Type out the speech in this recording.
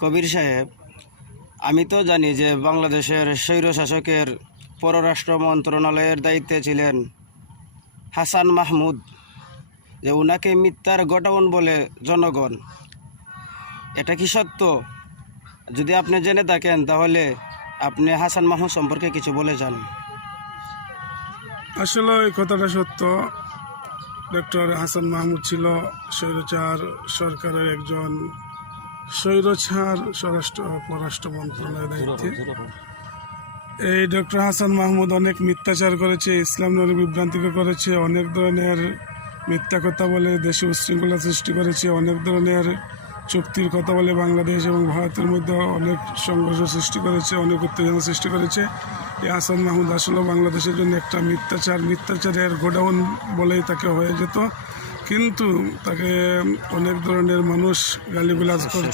কবির সাহেব, আমি তো জানি যে বাংলাদেশের স্বৈরশাসকের পররাষ্ট্র মন্ত্রণালয়ের দায়িত্বে ছিলেন হাসান মাহমুদ, যে উনাকে মিথ্যার গোডাউন বলে জনগণ। এটা কি সত্য? যদি আপনি জেনে থাকেন তাহলে আপনি হাসান মাহমুদ সম্পর্কে কিছু বলে যান। আসলে এই কথাটা সত্য। ডক্টর হাসান মাহমুদ ছিল স্বৈরাচার সরকারের একজন স্বৈরাচার পররাষ্ট্র মন্ত্রণালয়ের দায়িত্বে। এই ডক্টর হাসান মাহমুদ অনেক মিথ্যাচার করেছে, ইসলাম নিয়ে বিভ্রান্তিকর করেছে, অনেক ধরনের মিথ্যা কথা বলে দেশে উশৃঙ্খলা সৃষ্টি করেছে, অনেক ধরনের চুক্তির কথা বলে বাংলাদেশ এবং ভারতের মধ্যে অনেক সংঘর্ষ সৃষ্টি করেছে, অনেক উত্তেজনা সৃষ্টি করেছে। এই হাসান মাহমুদ আসলে বাংলাদেশের জন্য একটা মিথ্যাচারের গোডাউন বলেই তাকে হয়ে যেত, কিন্তু তাকে অনেক ধরনের মানুষ গালিগালাজ করে।